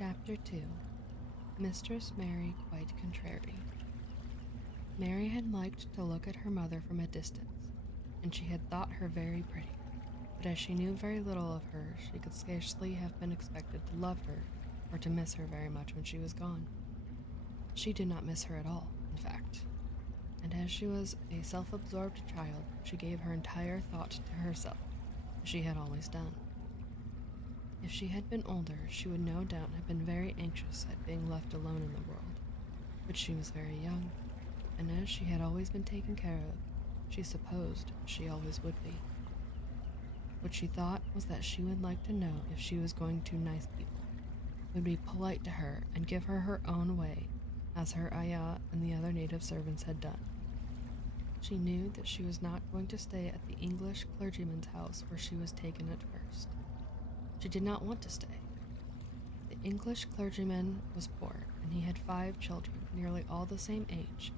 Chapter 2. Mistress Mary Quite Contrary. Mary had liked to look at her mother from a distance, and she had thought her very pretty, but as she knew very little of her, she could scarcely have been expected to love her or to miss her very much when she was gone. She did not miss her at all, in fact, and as she was a self-absorbed child, she gave her entire thought to herself, as she had always done. If she had been older, she would no doubt have been very anxious at being left alone in the world, but she was very young, and as she had always been taken care of, she supposed she always would be. What she thought was that she would like to know if she was going to nice people, would be polite to her and give her her own way, as her ayah and the other native servants had done. She knew that she was not going to stay at the English clergyman's house where she was taken at first. She did not want to stay. The English clergyman was poor, and he had 5 children, nearly all the same age,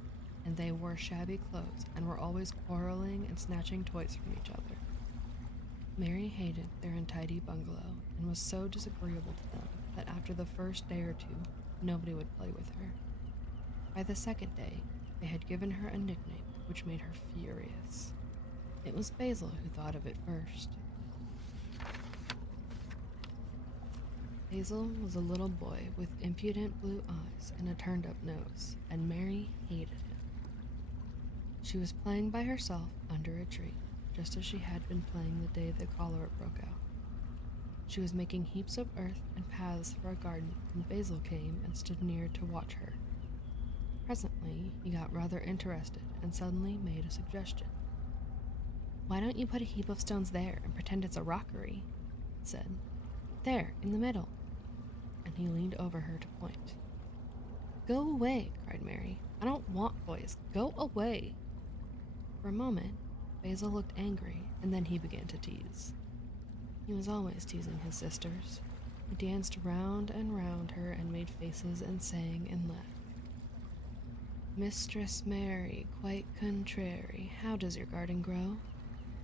and they wore shabby clothes and were always quarreling and snatching toys from each other. Mary hated their untidy bungalow and was so disagreeable to them that after the first day or two, nobody would play with her. By the second day, they had given her a nickname which made her furious. It was Basil who thought of it first. Basil was a little boy with impudent blue eyes and a turned-up nose, and Mary hated him. She was playing by herself under a tree, just as she had been playing the day the cholera broke out. She was making heaps of earth and paths for a garden when Basil came and stood near to watch her. Presently, he got rather interested and suddenly made a suggestion. "Why don't you put a heap of stones there and pretend it's a rockery?" he said. "There, in the middle." And he leaned over her to point. "Go away," cried Mary. "I don't want boys. Go away." For a moment, Basil looked angry, and then he began to tease. He was always teasing his sisters. He danced round and round her and made faces and sang and laughed. "Mistress Mary, quite contrary, how does your garden grow?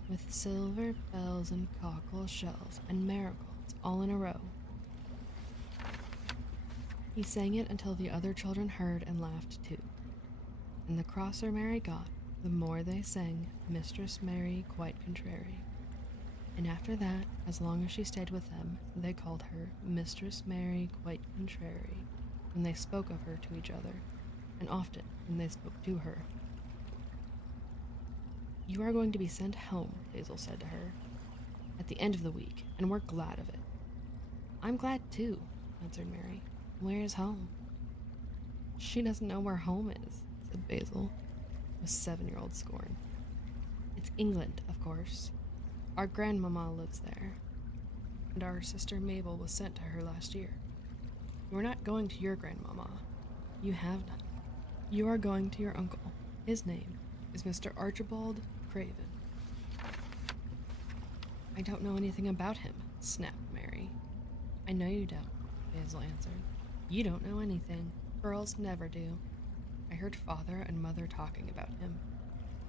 With silver bells and cockle shells and marigolds all in a row." He sang it until the other children heard and laughed too. And the crosser Mary got, the more they sang Mistress Mary Quite Contrary. And after that, as long as she stayed with them, they called her Mistress Mary Quite Contrary when they spoke of her to each other, and often when they spoke to her. "You are going to be sent home," Basil said to her, "at the end of the week, and we're glad of it." "I'm glad too," answered Mary. "Where is home?" "She doesn't know where home is," said Basil, with 7-year-old scorn. "It's England, of course. Our grandmamma lives there, and our sister Mabel was sent to her last year. You are not going to your grandmamma. You have none. You are going to your uncle. His name is Mr. Archibald Craven." "I don't know anything about him," snapped Mary. "I know you don't," Basil answered. "You don't know anything. Girls never do. I heard Father and Mother talking about him.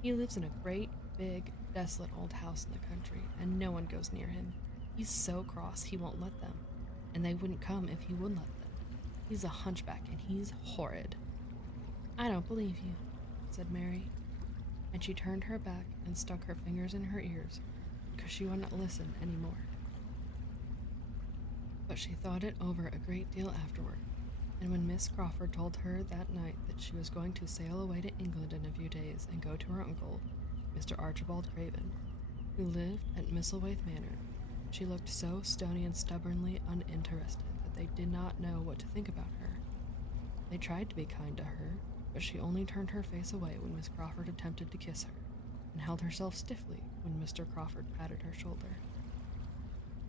He lives in a great, big, desolate old house in the country, and no one goes near him. He's so cross he won't let them, and they wouldn't come if he would let them. He's a hunchback, and he's horrid." "I don't believe you," said Mary, and she turned her back and stuck her fingers in her ears because she would not listen any more. But she thought it over a great deal afterward, and when Miss Crawford told her that night that she was going to sail away to England in a few days and go to her uncle, Mr. Archibald Craven, who lived at Misselthwaite Manor, she looked so stony and stubbornly uninterested that they did not know what to think about her. They tried to be kind to her, but she only turned her face away when Miss Crawford attempted to kiss her, and held herself stiffly when Mr. Crawford patted her shoulder.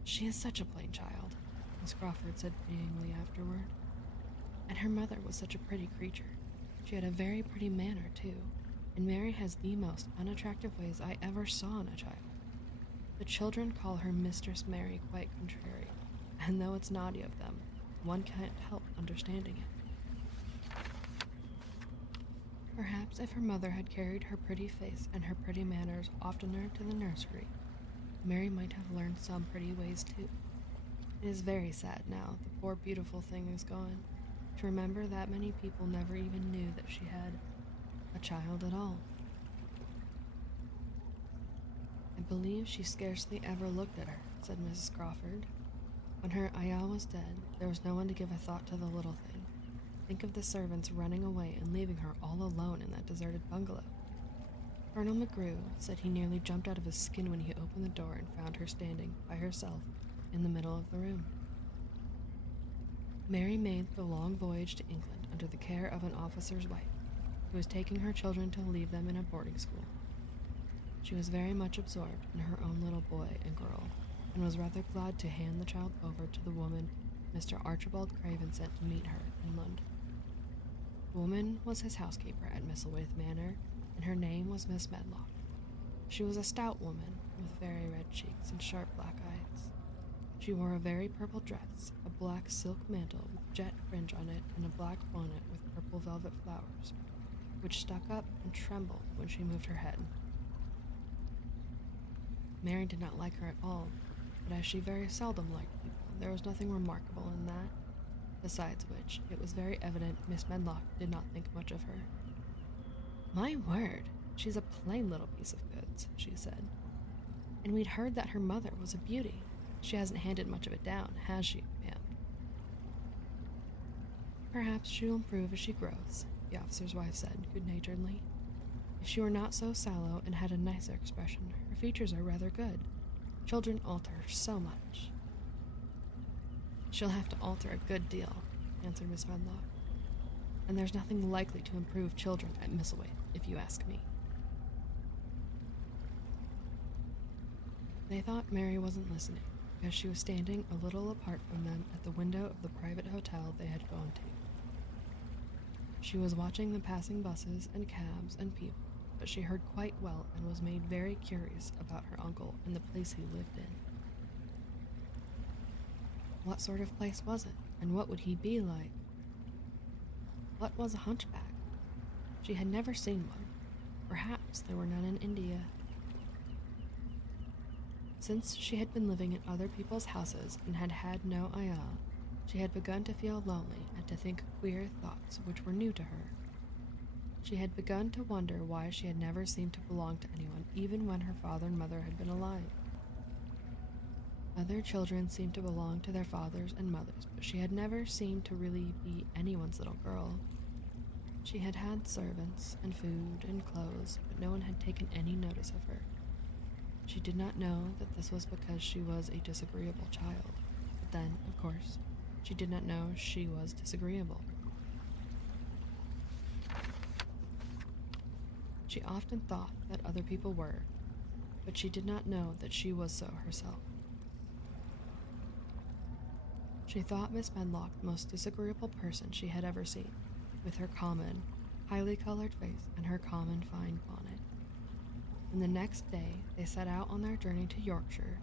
"She is such a plain child," Miss Crawford said pityingly afterward. "And her mother was such a pretty creature. She had a very pretty manner, too, and Mary has the most unattractive ways I ever saw in a child. The children call her Mistress Mary Quite Contrary, and though it's naughty of them, one can't help understanding it." Perhaps if her mother had carried her pretty face and her pretty manners oftener to the nursery, Mary might have learned some pretty ways too. It is very sad now the poor beautiful thing is gone, to remember that many people never even knew that she had a child at all. I believe she scarcely ever looked at her, said Mrs. Crawford. When her ayah was dead, there was no one to give a thought to the little thing. Think of the servants running away and leaving her all alone in that deserted bungalow. Colonel McGrew said he nearly jumped out of his skin when he opened the door and found her standing by herself in the middle of the room. Mary made the long voyage to England under the care of an officer's wife, who was taking her children to leave them in a boarding school. She was very much absorbed in her own little boy and girl, and was rather glad to hand the child over to the woman Mr. Archibald Craven sent to meet her in London. The woman was his housekeeper at Misselthwaite Manor, and her name was Miss Medlock. She was a stout woman with very red cheeks and sharp black eyes. She wore a very purple dress, a black silk mantle with jet fringe on it, and a black bonnet with purple velvet flowers, which stuck up and trembled when she moved her head. Mary did not like her at all, but as she very seldom liked people, there was nothing remarkable in that. Besides which, it was very evident Miss Medlock did not think much of her. "My word, she's a plain little piece of goods," she said. "And we'd heard that her mother was a beauty. She hasn't handed much of it down, has she, ma'am?" "Perhaps she'll improve as she grows," the officer's wife said good-naturedly. "If she were not so sallow and had a nicer expression, her features are rather good. Children alter so much." "She'll have to alter a good deal," answered Miss Medlock. "And there's nothing likely to improve children at Misselthwaite, if you ask me." They thought Mary wasn't listening, because she was standing a little apart from them at the window of the private hotel they had gone to. She was watching the passing buses and cabs and people, but she heard quite well and was made very curious about her uncle and the place he lived in. What sort of place was it, and what would he be like? What was a hunchback? She had never seen one. Perhaps there were none in India. Since she had been living in other people's houses and had had no ayah, she had begun to feel lonely and to think queer thoughts which were new to her. She had begun to wonder why she had never seemed to belong to anyone, even when her father and mother had been alive. Other children seemed to belong to their fathers and mothers, but she had never seemed to really be anyone's little girl. She had had servants and food and clothes, but no one had taken any notice of her. She did not know that this was because she was a disagreeable child, but then, of course, she did not know she was disagreeable. She often thought that other people were, but she did not know that she was so herself. She thought Miss Medlock the most disagreeable person she had ever seen, with her common, highly colored face and her common fine bonnet. And the next day they set out on their journey to Yorkshire.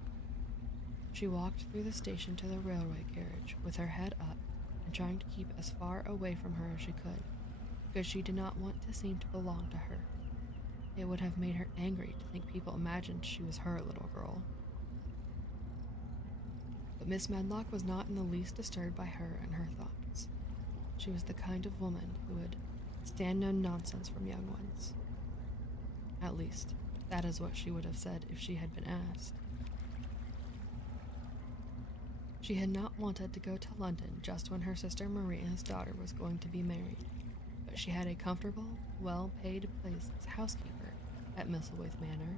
She walked through the station to the railway carriage, with her head up and trying to keep as far away from her as she could, because she did not want to seem to belong to her. It would have made her angry to think people imagined she was her little girl. But Miss Medlock was not in the least disturbed by her and her thoughts. She was the kind of woman who would stand no nonsense from young ones. At least, that is what she would have said if she had been asked. She had not wanted to go to London just when her sister Maria's daughter was going to be married, but she had a comfortable, well-paid place as housekeeper at Misselthwaite Manor,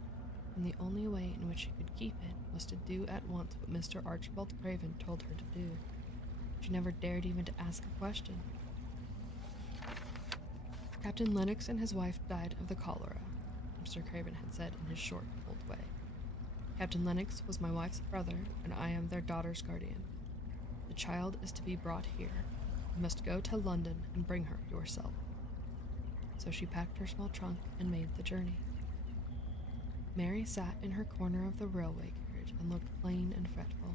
and the only way in which she could keep it was to do at once what Mr. Archibald Craven told her to do. She never dared even to ask a question. Captain Lennox and his wife died of the cholera, Mr. Craven had said in his short, cold way. Captain Lennox was my wife's brother, and I am their daughter's guardian. The child is to be brought here. You must go to London and bring her yourself. So she packed her small trunk and made the journey. Mary sat in her corner of the railway carriage and looked plain and fretful.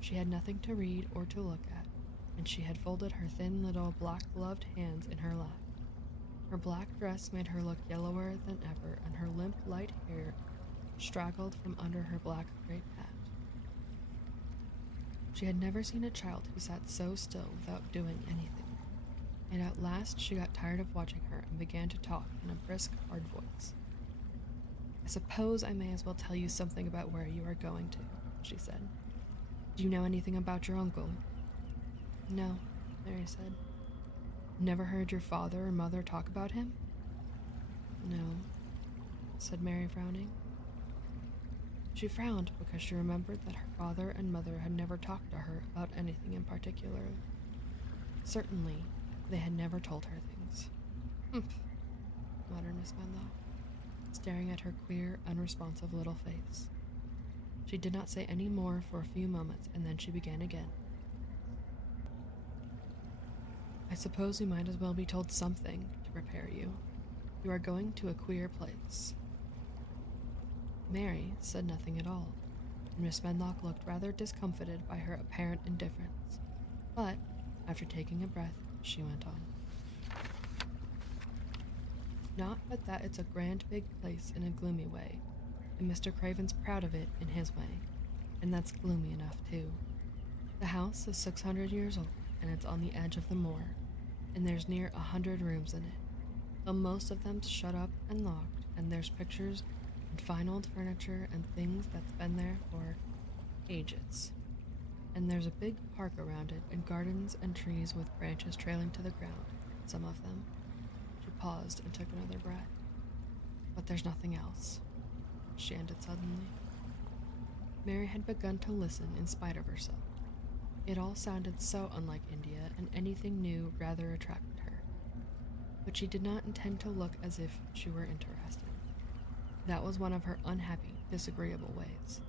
She had nothing to read or to look at, and she had folded her thin little black-gloved hands in her lap. Her black dress made her look yellower than ever, and her limp, light hair straggled from under her black crape hat. She had never seen a child who sat so still without doing anything, and at last she got tired of watching her and began to talk in a brisk, hard voice. "I suppose I may as well tell you something about where you are going to," she said. "Do you know anything about your uncle?" "No," Mary said. "Never heard your father or mother talk about him?" "No," said Mary, frowning. She frowned because she remembered that her father and mother had never talked to her about anything in particular. Certainly, they had never told her things. "Humph," muttered Miss Menlo, staring at her queer, unresponsive little face. She did not say any more for a few moments, and then she began again. "I suppose we might as well be told something to prepare you. You are going to a queer place." Mary said nothing at all, and Miss Medlock looked rather discomfited by her apparent indifference. But, after taking a breath, she went on. "Not but that it's a grand big place in a gloomy way, and Mr. Craven's proud of it in his way, and that's gloomy enough too. The house is 600 years old, and it's on the edge of the moor, and there's near 100 rooms in it, though most of them's shut up and locked, and there's pictures and fine old furniture and things that's been there for ages. And there's a big park around it, and gardens and trees with branches trailing to the ground, some of them." She paused and took another breath. "But there's nothing else," she ended suddenly. Mary had begun to listen in spite of herself. It all sounded so unlike India, and anything new rather attracted her. But she did not intend to look as if she were interested. That was one of her unhappy, disagreeable ways.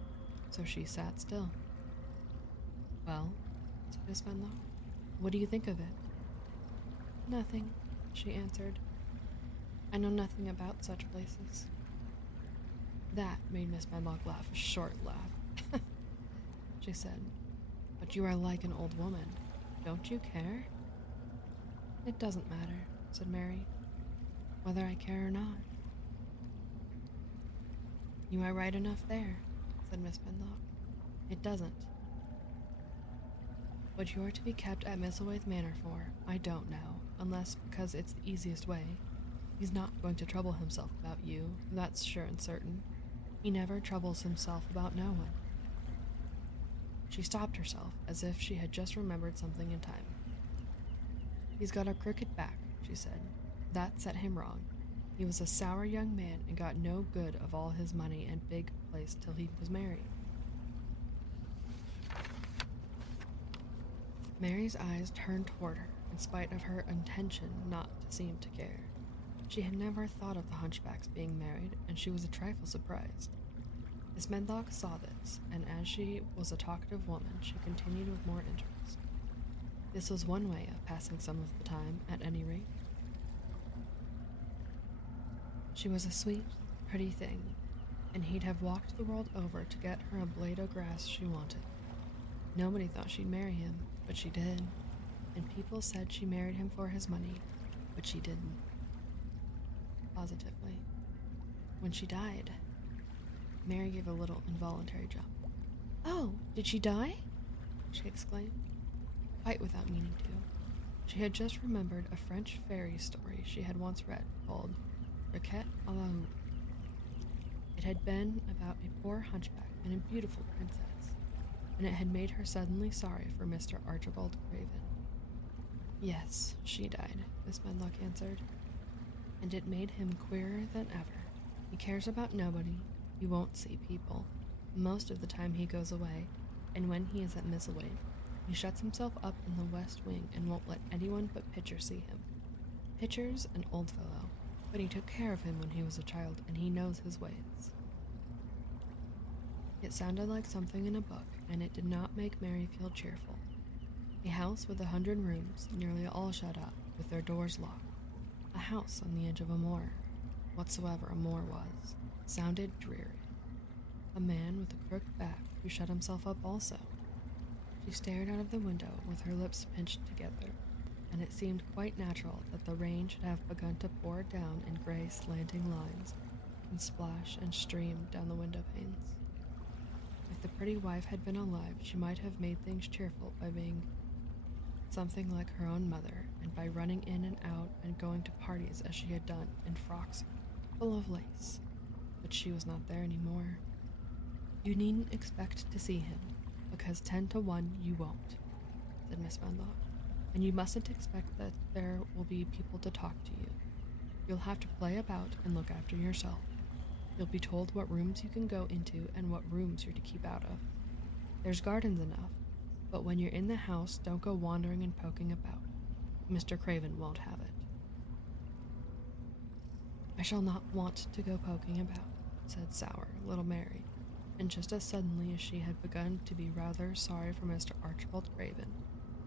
So she sat still. "Well," said Miss Menlo, "what do you think of it?" "Nothing," she answered. "I know nothing about such places." That made Miss Medlock laugh a short laugh. She said, "But you are like an old woman. Don't you care?" "It doesn't matter," said Mary, "whether I care or not." "You are right enough there," said Miss Medlock. "It doesn't. What you're to be kept at Misselthwaite Manor for, I don't know, unless because it's the easiest way. He's not going to trouble himself about you, that's sure and certain. He never troubles himself about no one." She stopped herself, as if she had just remembered something in time. "He's got a crooked back," she said. "That set him wrong. He was a sour young man and got no good of all his money and big place till he was married." Mary's eyes turned toward her, in spite of her intention not to seem to care. She had never thought of the hunchbacks being married, and she was a trifle surprised. Miss Medlock saw this, and as she was a talkative woman, she continued with more interest. This was one way of passing some of the time, at any rate. She was a sweet, pretty thing, and he'd have walked the world over to get her a blade o' grass she wanted. Nobody thought she'd marry him, but she did, and people said she married him for his money, but she didn't. Positively. When she died, Mary gave a little involuntary jump. "Oh, did she die?" she exclaimed, quite without meaning to. She had just remembered a French fairy story she had once read called Riquet à la Houppe. It had been about a poor hunchback and a beautiful princess, and it had made her suddenly sorry for Mr. Archibald Craven. "Yes, she died," Miss Medlock answered, "and it made him queerer than ever. He cares about nobody, he won't see people. Most of the time he goes away, and when he is at Misselthwaite, he shuts himself up in the west wing and won't let anyone but Pitcher see him. Pitcher's an old fellow, but he took care of him when he was a child, and he knows his ways." It sounded like something in a book, and it did not make Mary feel cheerful. A house with 100 rooms, nearly all shut up, with their doors locked. A house on the edge of a moor, whatsoever a moor was, sounded dreary. A man with a crooked back who shut himself up also. She stared out of the window with her lips pinched together, and it seemed quite natural that the rain should have begun to pour down in gray slanting lines, and splash and stream down the window panes. If the pretty wife had been alive, she might have made things cheerful by being something like her own mother, and by running in and out and going to parties as she had done, in frocks full of lace. But she was not there anymore. You needn't expect to see him, because 10 to 1 you won't, said Miss Fenlock, and you mustn't expect that there will be people to talk to you. You'll have to play about and look after yourself. You'll be told what rooms you can go into and what rooms you're to keep out of. There's gardens enough, but when you're in the house, don't go wandering and poking about. Mr. Craven won't have it. I shall not want to go poking about, said sour little Mary, and just as suddenly as she had begun to be rather sorry for Mr. Archibald Craven,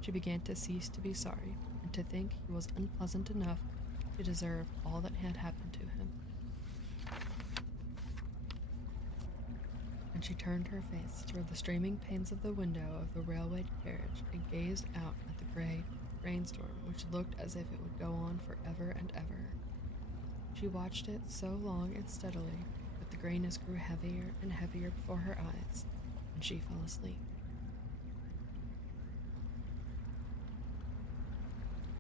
she began to cease to be sorry, and to think he was unpleasant enough to deserve all that had happened to him. And she turned her face toward the streaming panes of the window of the railway carriage and gazed out at the gray rainstorm, which looked as if it would go on forever and ever. She watched it so long and steadily that the grayness grew heavier and heavier before her eyes, and she fell asleep.